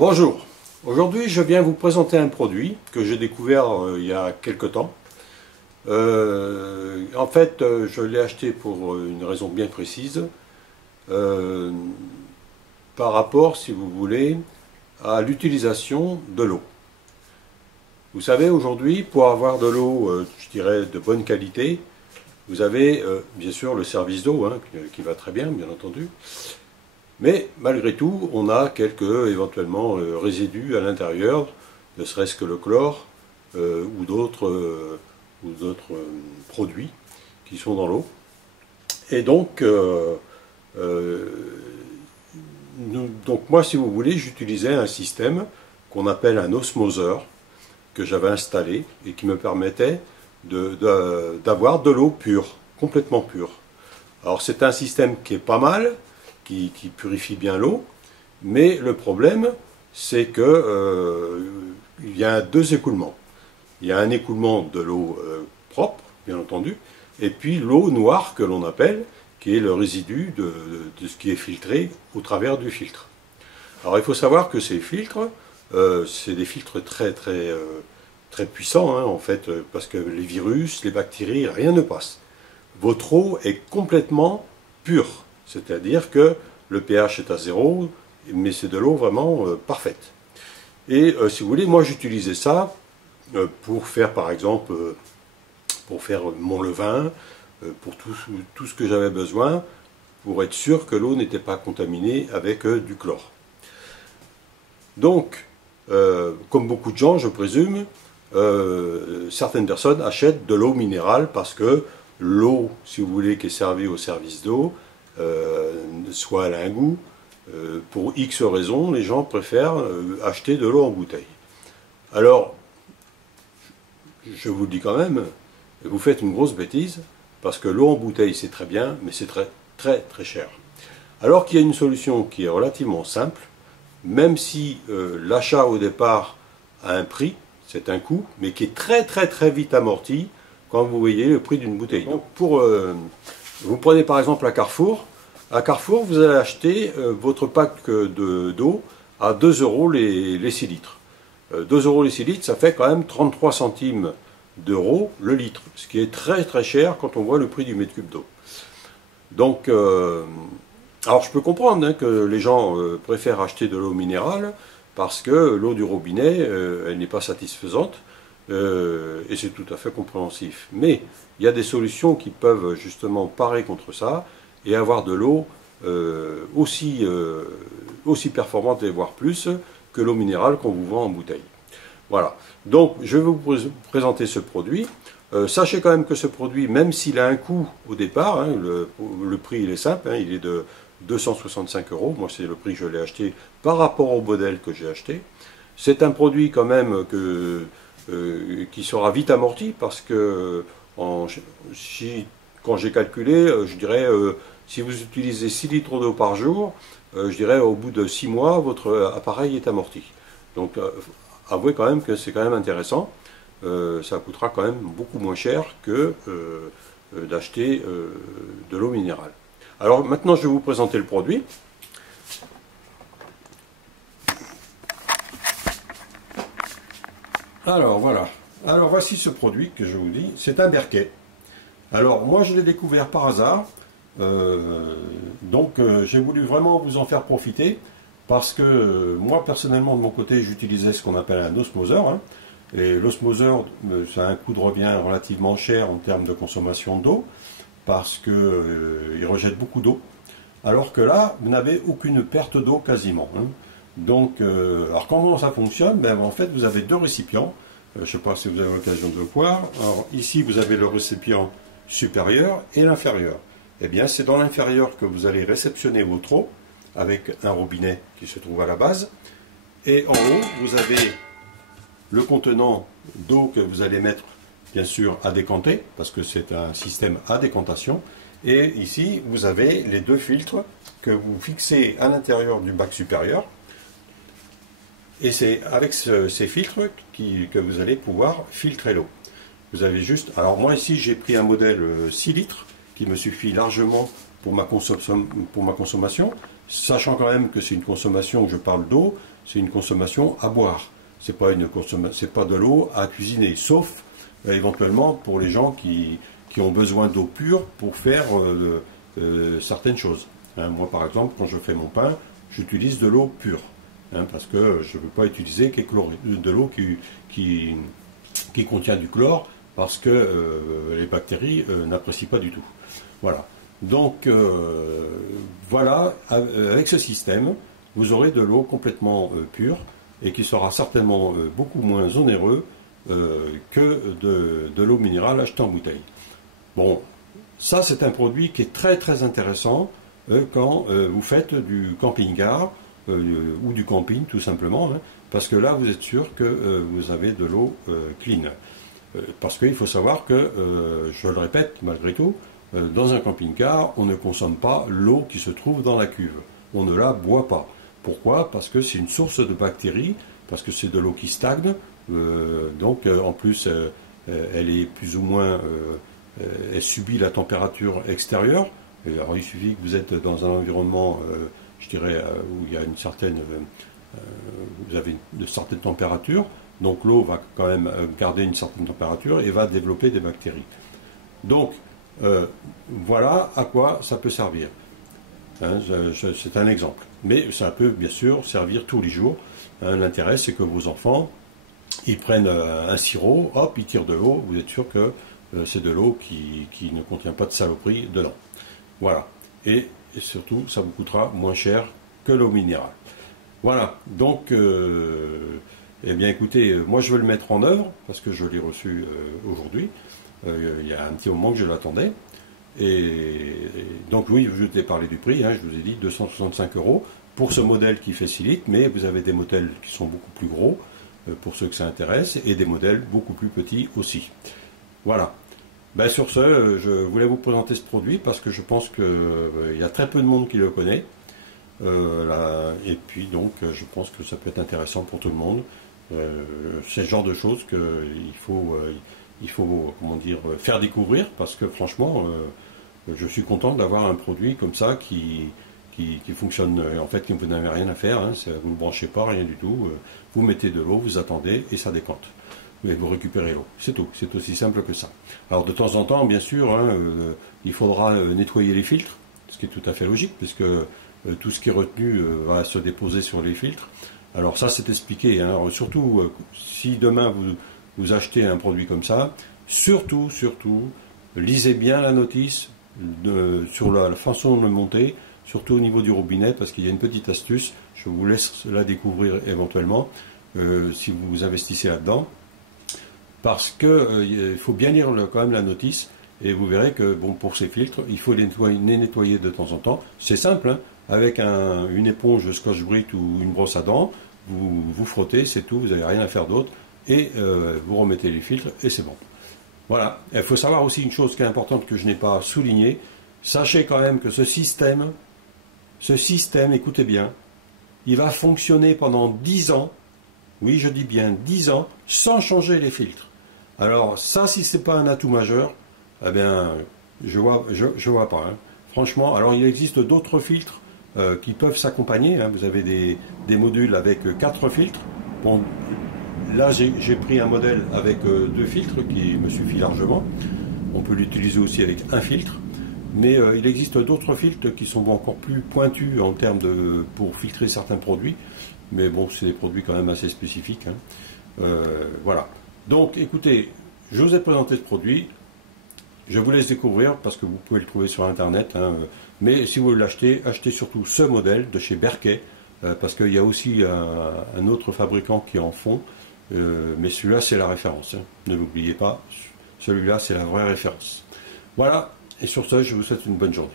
Bonjour, aujourd'hui je viens vous présenter un produit que j'ai découvert il y a quelque temps. Je l'ai acheté pour une raison bien précise, euh, par rapport, si vous voulez, à l'utilisation de l'eau. Vous savez, aujourd'hui, pour avoir de l'eau, je dirais, de bonne qualité, vous avez bien sûr le service d'eau, hein, qui va très bien entendu. Mais malgré tout, on a quelques éventuellement résidus à l'intérieur, ne serait-ce que le chlore ou d'autres produits qui sont dans l'eau. Et donc, moi, si vous voulez, j'utilisais un système qu'on appelle un osmoseur que j'avais installé et qui me permettait d'avoir de l'eau pure, complètement pure. Alors c'est un système qui est pas mal, qui purifie bien l'eau, mais le problème, c'est que il y a deux écoulements. Il y a un écoulement de l'eau propre, bien entendu, et puis l'eau noire que l'on appelle, qui est le résidu de ce qui est filtré au travers du filtre. Alors il faut savoir que ces filtres, c'est des filtres très puissants, hein, en fait, parce que les virus, les bactéries, rien ne passe. Votre eau est complètement pure. C'est-à-dire que le pH est à 0, mais c'est de l'eau vraiment parfaite. Et si vous voulez, moi j'utilisais ça pour faire par exemple, pour faire mon levain, pour tout ce que j'avais besoin, pour être sûr que l'eau n'était pas contaminée avec du chlore. Donc, comme beaucoup de gens, je présume, certaines personnes achètent de l'eau minérale parce que l'eau, si vous voulez, qui est servie au service d'eau, soit elle a un goût, pour X raisons, les gens préfèrent acheter de l'eau en bouteille. Alors, je vous le dis quand même, vous faites une grosse bêtise, parce que l'eau en bouteille c'est très bien, mais c'est très cher. Alors qu'il y a une solution qui est relativement simple, même si l'achat au départ a un prix, c'est un coût, mais qui est très vite amorti quand vous voyez le prix d'une bouteille. Donc vous prenez par exemple à Carrefour. À Carrefour, vous allez acheter votre pack d'eau à 2 € les 6 litres. 2 € les 6 litres, ça fait quand même 33 centimes d'euros le litre, ce qui est très cher quand on voit le prix du mètre cube d'eau. Donc, alors je peux comprendre hein, que les gens préfèrent acheter de l'eau minérale parce que l'eau du robinet, elle n'est pas satisfaisante. Et c'est tout à fait compréhensif. Mais il y a des solutions qui peuvent justement parer contre ça et avoir de l'eau aussi performante et voire plus que l'eau minérale qu'on vous vend en bouteille. Voilà. Donc je vais vous présenter ce produit. Sachez quand même que ce produit, même s'il a un coût au départ, hein, le prix il est simple, hein, il est de 265 €. Moi c'est le prix que je l'ai acheté par rapport au modèle que j'ai acheté. C'est un produit quand même qui sera vite amorti parce que quand j'ai calculé, je dirais si vous utilisez 6 litres d'eau par jour, je dirais au bout de 6 mois, votre appareil est amorti. Donc avouez quand même que c'est quand même intéressant. Ça coûtera quand même beaucoup moins cher que d'acheter de l'eau minérale. Alors maintenant je vais vous présenter le produit. Alors voilà, alors voici ce produit que je vous dis, c'est un Berquet. Alors moi je l'ai découvert par hasard, j'ai voulu vraiment vous en faire profiter, parce que moi personnellement de mon côté j'utilisais ce qu'on appelle un osmoseur, hein, et l'osmoseur ça a un coût de revient relativement cher en termes de consommation d'eau, parce qu'il rejette beaucoup d'eau, alors que là vous n'avez aucune perte d'eau quasiment, hein. Donc, alors comment ça fonctionne? Ben, en fait, vous avez deux récipients. Je ne sais pas si vous avez l'occasion de le voir. Alors, ici, vous avez le récipient supérieur et l'inférieur. Eh bien, c'est dans l'inférieur que vous allez réceptionner votre eau, avec un robinet qui se trouve à la base. Et en haut, vous avez le contenant d'eau que vous allez mettre, bien sûr, à décanter, parce que c'est un système à décantation. Et ici, vous avez les deux filtres que vous fixez à l'intérieur du bac supérieur. Et c'est avec ces filtres que vous allez pouvoir filtrer l'eau. Vous avez juste... Alors moi ici j'ai pris un modèle 6 litres qui me suffit largement pour ma consommation, sachant quand même que c'est une consommation, je parle d'eau, c'est une consommation à boire. C'est pas de l'eau à cuisiner, sauf éventuellement pour les gens qui ont besoin d'eau pure pour faire certaines choses. Hein, moi, par exemple, quand je fais mon pain, j'utilise de l'eau pure, hein, parce que je ne veux pas utiliser de l'eau qui contient du chlore, parce que les bactéries n'apprécient pas du tout. Voilà. Donc, voilà, avec ce système, vous aurez de l'eau complètement pure, et qui sera certainement beaucoup moins onéreux que de l'eau minérale achetée en bouteille. Bon, ça c'est un produit qui est très très intéressant quand vous faites du camping-car ou du camping tout simplement, hein, parce que là vous êtes sûr que vous avez de l'eau clean. Parce qu'il faut savoir que, je le répète malgré tout, dans un camping-car, on ne consomme pas l'eau qui se trouve dans la cuve. On ne la boit pas. Pourquoi? Parce que c'est une source de bactéries, parce que c'est de l'eau qui stagne, donc en plus elle est plus ou moins, elle subit la température extérieure. Et alors il suffit que vous êtes dans un environnement, je dirais, où il y a une certaine, vous avez de certaines températures, donc l'eau va quand même garder une certaine température et va développer des bactéries. Donc voilà à quoi ça peut servir. Hein, c'est un exemple. Mais ça peut bien sûr servir tous les jours. Hein, l'intérêt, c'est que vos enfants, ils prennent un sirop, hop, ils tirent de l'eau, vous êtes sûr que c'est de l'eau qui ne contient pas de saloperie dedans. Voilà. Et surtout, ça vous coûtera moins cher que l'eau minérale. Voilà. Donc, eh bien écoutez, moi je vais le mettre en œuvre, parce que je l'ai reçu aujourd'hui. Il y a un petit moment que je l'attendais. Et donc oui, je vous ai parlé du prix, hein, je vous ai dit 265 € pour ce modèle qui fait 6 litres, mais vous avez des modèles qui sont beaucoup plus gros, pour ceux que ça intéresse, et des modèles beaucoup plus petits aussi. Voilà. Ben, sur ce, je voulais vous présenter ce produit parce que je pense qu'il y a très peu de monde qui le connaît. Et puis donc, je pense que ça peut être intéressant pour tout le monde. C'est le genre de choses qu'il faut comment dire, faire découvrir, parce que franchement, je suis content d'avoir un produit comme ça qui fonctionne, en fait, que vous n'avez rien à faire, hein, vous ne branchez pas, rien du tout, vous mettez de l'eau, vous attendez et ça décante. Et vous récupérez l'eau, c'est tout, c'est aussi simple que ça. Alors de temps en temps, bien sûr, hein, il faudra nettoyer les filtres, ce qui est tout à fait logique, puisque tout ce qui est retenu va se déposer sur les filtres. Alors ça c'est expliqué, hein. Alors, surtout si demain vous achetez un produit comme ça, surtout, lisez bien la notice sur la façon de le monter, surtout au niveau du robinet, parce qu'il y a une petite astuce, je vous laisse la découvrir éventuellement, si vous investissez là-dedans, parce qu'il faut bien lire quand même la notice, et vous verrez que bon, pour ces filtres, il faut les nettoyer de temps en temps. C'est simple, hein, avec une éponge Scotch-Brite ou une brosse à dents, vous frottez, c'est tout, vous n'avez rien à faire d'autre, et vous remettez les filtres, et c'est bon. Voilà. Il faut savoir aussi une chose qui est importante que je n'ai pas soulignée. Sachez quand même que ce système, écoutez bien, il va fonctionner pendant 10 ans, oui je dis bien 10 ans, sans changer les filtres. Alors ça, si ce n'est pas un atout majeur, eh bien, je vois pas. Hein. Franchement, alors il existe d'autres filtres qui peuvent s'accompagner. Hein. Vous avez des modules avec 4 filtres. Bon, là, j'ai pris un modèle avec 2 filtres qui me suffit largement. On peut l'utiliser aussi avec un filtre. Mais il existe d'autres filtres qui sont encore plus pointus en termes pour filtrer certains produits. Mais bon, c'est des produits quand même assez spécifiques. Hein. Voilà. Donc, écoutez, je vous ai présenté ce produit. Je vous laisse découvrir parce que vous pouvez le trouver sur Internet. Hein. Mais si vous voulez l'acheter, achetez surtout ce modèle de chez Berkey. Parce qu'il y a aussi un autre fabricant qui en font. Mais celui-là, c'est la référence. Hein. Ne l'oubliez pas, celui-là, c'est la vraie référence. Voilà. Et sur ce, je vous souhaite une bonne journée.